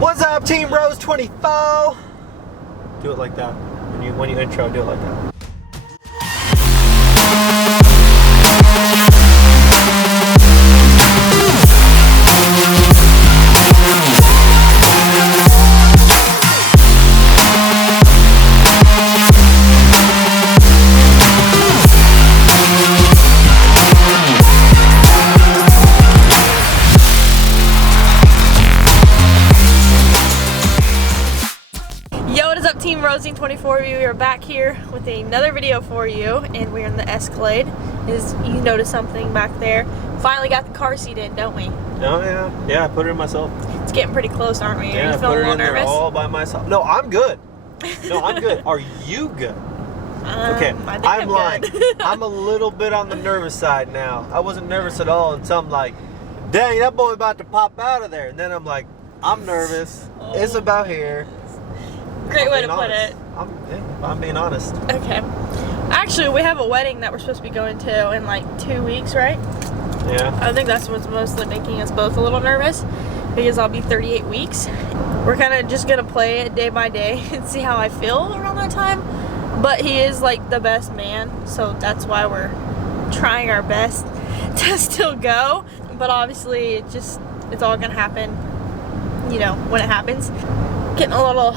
What's up, Team Rose 24? Do it like that. When you intro, do it like that. Team Rosine 24, we are back here with another video for you, and we're in the Escalade. As you notice something back there, finally got the car seat in, don't we? Oh yeah, I put it in myself. It's getting pretty close, aren't we? Yeah, Are you feeling a little nervous? All by myself. No, I'm good. No, I'm good. Are you good? Okay, I'm lying. I'm a little bit on the nervous side now. I wasn't nervous at all until I'm like, dang, that boy about to pop out of there, and then I'm like, I'm nervous. Oh. It's about here. Great way to put it. I'm being honest. Okay. Actually, we have a wedding that we're supposed to be going to in like 2 weeks, right? Yeah. I think that's what's mostly making us both a little nervous, because I'll be 38 weeks. We're kind of just going to play it day by day and see how I feel around that time. But he is like the best man, so that's why we're trying our best to still go. But obviously, it's all going to happen, you know, when it happens. Getting a little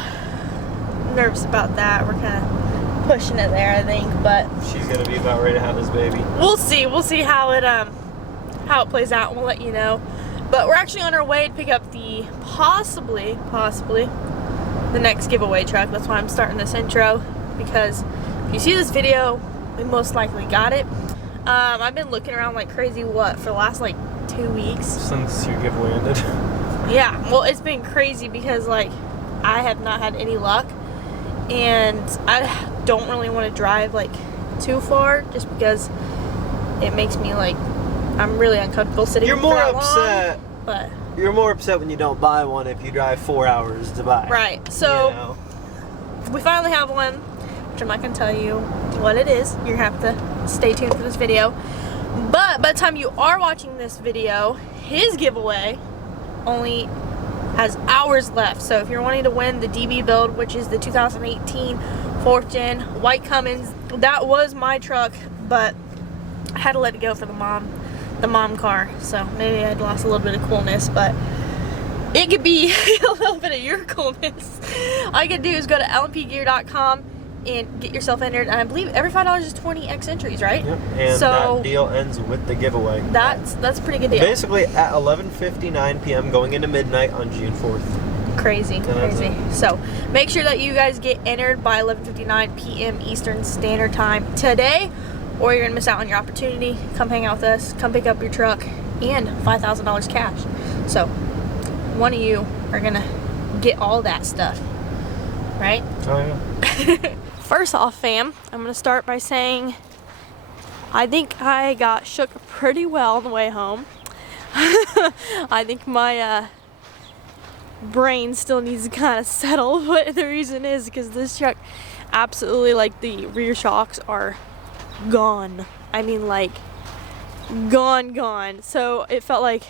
nervous about that. We're kind of pushing it there, I think, but she's gonna be about ready to have this baby. We'll see how it plays out, and we'll let you know. But we're actually on our way to pick up the possibly the next giveaway truck. That's why I'm starting this intro, because if you see this video, we most likely got it. I've been looking around like crazy for the last like 2 weeks since your giveaway ended. Yeah, well, it's been crazy because like I have not had any luck. And I don't really want to drive like too far, just because it makes me like, I'm really uncomfortable sitting. You're more upset. But you're more upset when you don't buy one if you drive 4 hours to buy. Right. So you know. We finally have one, which I'm not gonna tell you what it is. You're gonna have to stay tuned for this video. But by the time you are watching this video, his giveaway only has hours left. So if you're wanting to win the DB build, which is the 2018 4th gen white Cummins, that was my truck, but I had to let it go for the mom car. So maybe I'd lost a little bit of coolness, but it could be a little bit of your coolness. All you can do is go to lmpgear.com and get yourself entered, and I believe every $5 is 20x entries, right? Yep. And so that deal ends with the giveaway. That's a pretty good deal. Basically at 11:59 p.m. going into midnight on June 4th. Crazy. So make sure that you guys get entered by 11:59 p.m. Eastern Standard Time today, or you're gonna miss out on your opportunity. Come hang out with us, come pick up your truck, and $5,000 cash. So one of you are gonna get all that stuff, right? Oh yeah. First off, fam, I'm going to start by saying I think I got shook pretty well on the way home. I think my brain still needs to kind of settle, but the reason is because this truck absolutely, like, the rear shocks are gone. I mean, like, gone. So it felt like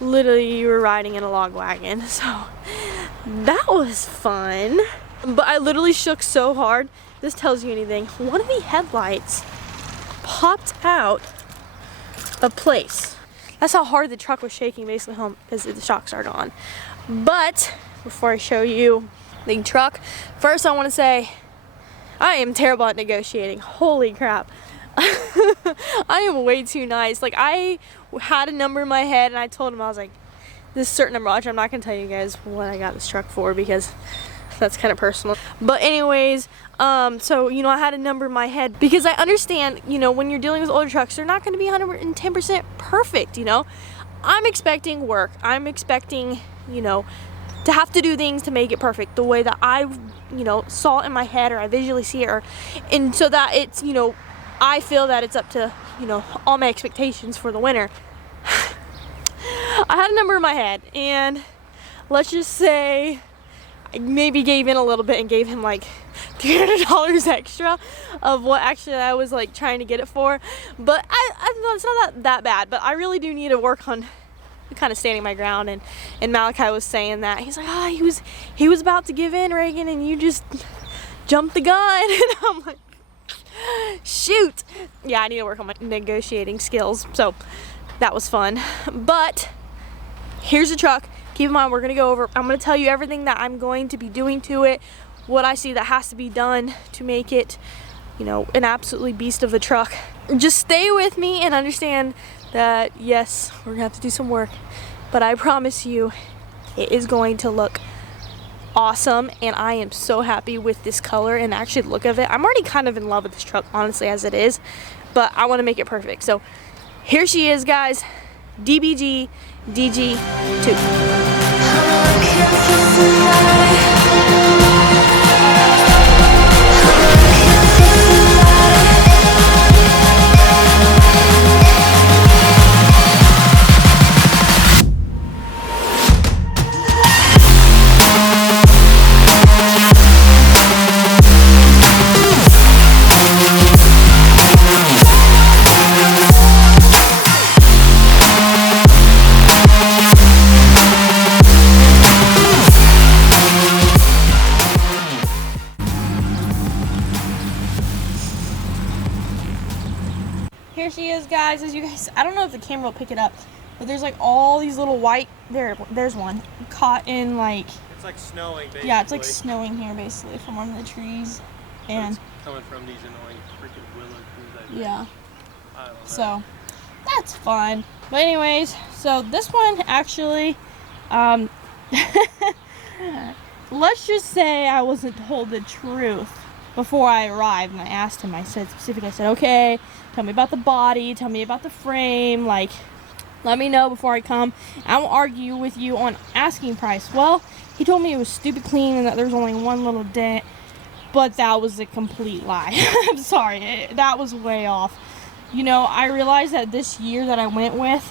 literally you were riding in a log wagon. So that was fun. But I literally shook so hard. This tells you anything. One of the headlights popped out of place. That's how hard the truck was shaking basically home, because the shocks are gone. But before I show you the truck, first I want to say I am terrible at negotiating. Holy crap. I am way too nice. Like, I had a number in my head and I told him, I was like, this certain number. I'm not going to tell you guys what I got this truck for, because that's kind of personal. But anyways, so, you know, I had a number in my head, because I understand, you know, when you're dealing with older trucks, they're not going to be 110% perfect, you know. I'm expecting work. I'm expecting, you know, to have to do things to make it perfect the way that I, you know, saw it in my head, or I visually see it, and so that it's, you know, I feel that it's up to, you know, all my expectations for the winter. I had a number in my head, and let's just say I maybe gave in a little bit and gave him like $300 extra of what actually I was like trying to get it for. But it's not that bad, but I really do need to work on kind of standing my ground, and Malachi was saying that he's like, he was about to give in, Reagan, and you just jumped the gun. And I'm like, shoot. Yeah, I need to work on my negotiating skills. So that was fun. But here's the truck. Keep in mind, we're gonna go over, I'm gonna tell you everything that I'm going to be doing to it, what I see that has to be done to make it, you know, an absolutely beast of a truck. Just stay with me and understand that yes, we're gonna have to do some work, but I promise you it is going to look awesome, and I am so happy with this color and actually the look of it. I'm already kind of in love with this truck, honestly, as it is, but I want to make it perfect. So here she is, guys, DBG DG2. Here she is, guys. As you guys, I don't know if the camera will pick it up, but there's like all these little white, there's one, caught in like, it's like snowing basically. Yeah, it's like snowing here basically from one of the trees. And it's coming from these annoying freaking willow trees. Yeah. I don't know. So that's fun. But anyways, so this one actually, let's just say I wasn't told the truth before I arrived, and I asked him, I said specifically, I said, okay, tell me about the body, tell me about the frame, like, let me know before I come. I won't argue with you on asking price. Well, he told me it was stupid clean and that there's only one little dent, but that was a complete lie. I'm sorry, that was way off. You know, I realized that this year that I went with,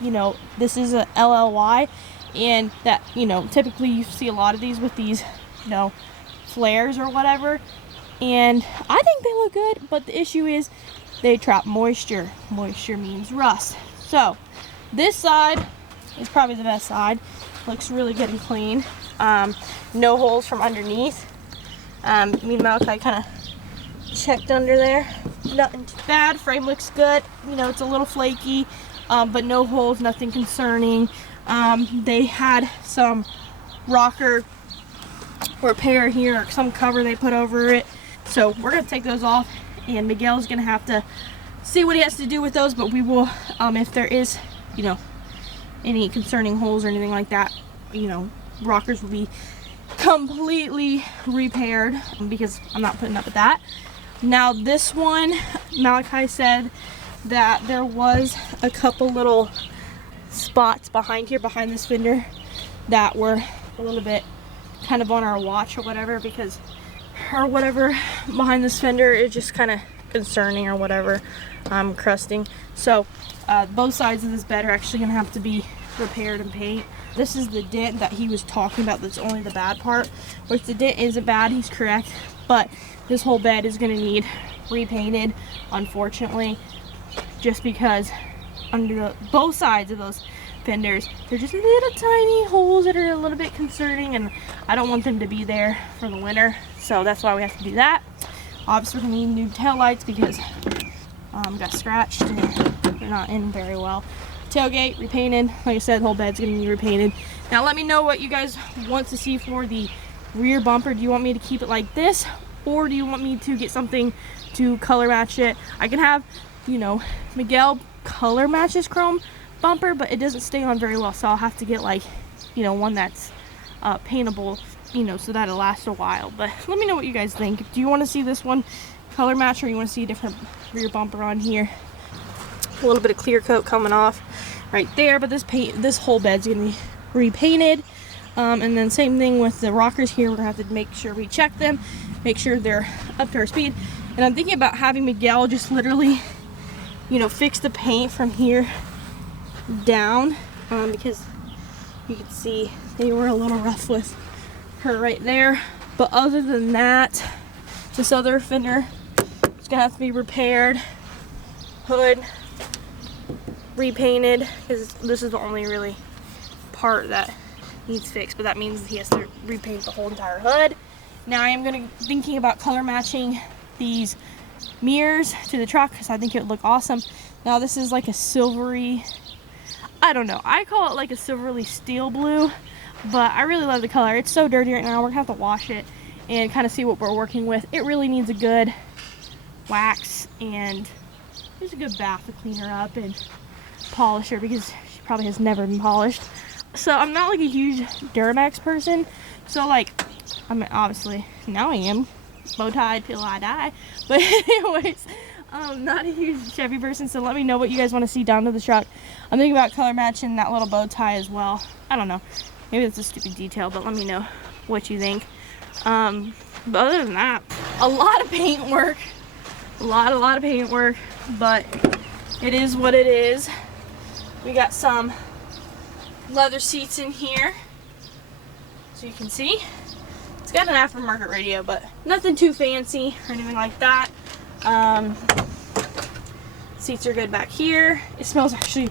you know, this is a LLY, and that, you know, typically you see a lot of these with these, you know, flares or whatever, and I think they look good, but the issue is they trap moisture. Moisture means rust. So this side is probably the best side. Looks really good and clean. No holes from underneath. Me and Malachi kind of checked under there. Nothing too bad. Frame looks good. You know, it's a little flaky, but no holes, nothing concerning. They had some rocker repair here, or some cover they put over it. So we're gonna take those off, and Miguel's gonna have to see what he has to do with those, but we will, if there is, you know, any concerning holes or anything like that, you know, rockers will be completely repaired, because I'm not putting up with that. Now this one, Malachi said that there was a couple little spots behind here, behind this fender, that were a little bit kind of on our watch or whatever, because or whatever behind this fender is just kind of concerning or whatever, crusting. So both sides of this bed are actually gonna have to be repaired and paint. This is the dent that he was talking about, that's only the bad part, which the dent isn't bad, he's correct, but this whole bed is gonna need repainted, unfortunately, just because under both sides of those fenders, they're just little tiny holes that are a little bit concerning, and I don't want them to be there for the winter, so that's why we have to do that. Obviously we're gonna need new taillights because got scratched and they're not in very well. Tailgate repainted, like I said, the whole bed's gonna be repainted. Now let me know what you guys want to see for the rear bumper. Do you want me to keep it like this, or do you want me to get something to color match it? I can have, you know, Miguel color match this chrome bumper, but it doesn't stay on very well, so I'll have to get, like, you know, one that's paintable, you know, so that'll last a while. But let me know what you guys think. Do you want to see this one color match, or you want to see a different rear bumper on here? A little bit of clear coat coming off right there, but this whole bed's gonna be repainted. And then same thing with the rockers here. We're gonna have to make sure we check them, make sure they're up to our speed. And I'm thinking about having Miguel just literally, you know, fix the paint from here down, because you can see they were a little rough with her right there. But other than that, this other fender is gonna have to be repaired. Hood repainted because this is the only really part that needs fixed, but that means he has to repaint the whole entire hood. Now I am thinking about color matching these mirrors to the truck because I think it would look awesome. Now this is like a silvery, I don't know, I call it like a silvery steel blue, but I really love the color. It's so dirty right now. We're gonna have to wash it and kind of see what we're working with. It really needs a good wax and there's a good bath to clean her up and polish her because she probably has never been polished. So I'm not like a huge Duramax person, so like, I mean, obviously now I am, bow tied till I die, but anyways, not a huge Chevy person, so let me know what you guys want to see down to the truck. I'm thinking about color matching that little bow tie as well. I don't know, maybe that's a stupid detail, but let me know what you think. But other than that, a lot of paint work, a lot of paint work, but it is what it is. We got some leather seats in here, so you can see. It's got an aftermarket radio, but nothing too fancy or anything like that. Seats are good back here. It smells actually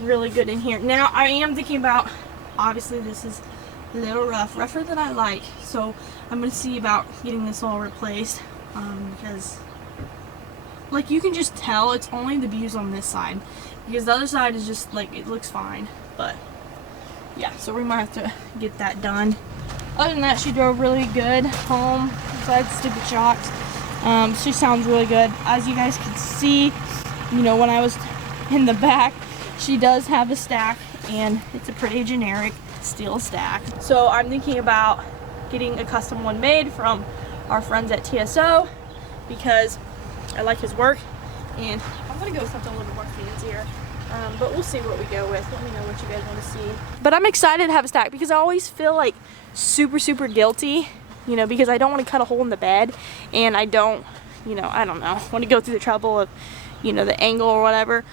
really good in here. Now I am thinking about, obviously this is a little rougher than I like, so I'm gonna see about getting this all replaced, because like you can just tell it's only the views on this side, because the other side is just like, it looks fine, but yeah, so we might have to get that done. Other than that, she drove really good home, besides stupid shocks. She sounds really good. As you guys can see, you know, when I was in the back, she does have a stack, and it's a pretty generic steel stack. So I'm thinking about getting a custom one made from our friends at TSO, because I like his work, and I'm gonna go with something a little bit more fancier. But we'll see what we go with. Let me know what you guys want to see. But I'm excited to have a stack because I always feel like super guilty, you know, because I don't want to cut a hole in the bed, and I don't, you know, I don't know, want to go through the trouble of, you know, the angle or whatever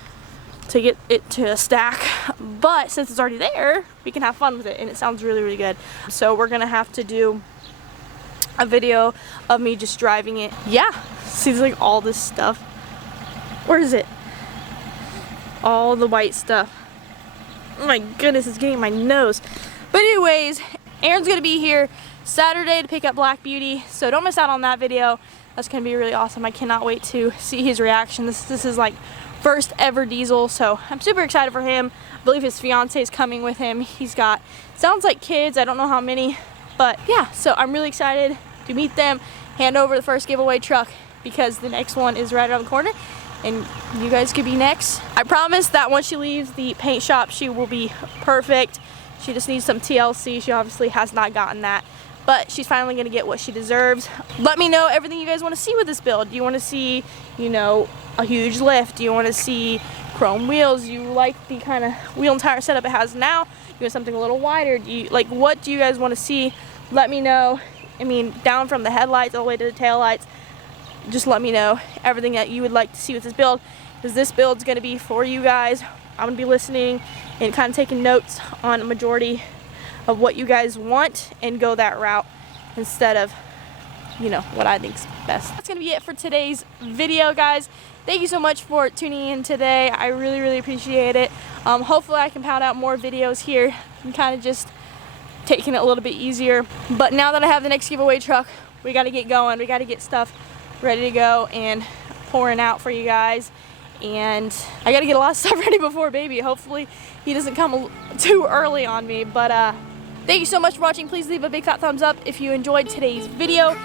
to get it to a stack. But since it's already there, we can have fun with it, and it sounds really good. So we're gonna have to do a video of me just driving it. Yeah, see, there's like all this stuff. Where is it? All the white stuff. Oh my goodness, it's getting in my nose. But anyways, Aaron's gonna be here Saturday to pick up Black Beauty, so don't miss out on that video. That's gonna be really awesome. I cannot wait to see his reaction. This is like first ever diesel, so I'm super excited for him. I believe his fiance is coming with him. He's got, sounds like kids, I don't know how many, but yeah, so I'm really excited to meet them, hand over the first giveaway truck, because the next one is right around the corner, and you guys could be next. I promise that once she leaves the paint shop, she will be perfect. She just needs some TLC. She obviously has not gotten that, but she's finally gonna get what she deserves. Let me know everything you guys want to see with this build. Do you want to see, you know, a huge lift? Do you want to see chrome wheels? Do you like the kind of wheel and tire setup it has now? You want something a little wider? Do you like, what do you guys want to see? Let me know. I mean, down from the headlights all the way to the taillights. Just let me know everything that you would like to see with this build, because this build's going to be for you guys. I'm going to be listening and kind of taking notes on a majority of what you guys want and go that route instead of, you know, what I think's best. That's going to be it for today's video, guys. Thank you so much for tuning in today. I really appreciate it. Hopefully I can pound out more videos here and kind of just taking it a little bit easier. But now that I have the next giveaway truck, we got to get going. We got to get stuff ready to go and pouring out for you guys, and I gotta get a lot of stuff ready before baby. Hopefully he doesn't come too early on me. But thank you so much for watching. Please leave a big fat thumbs up if you enjoyed today's video.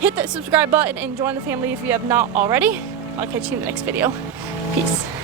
Hit that subscribe button and join the family if you have not already. I'll catch you in the next video. Peace.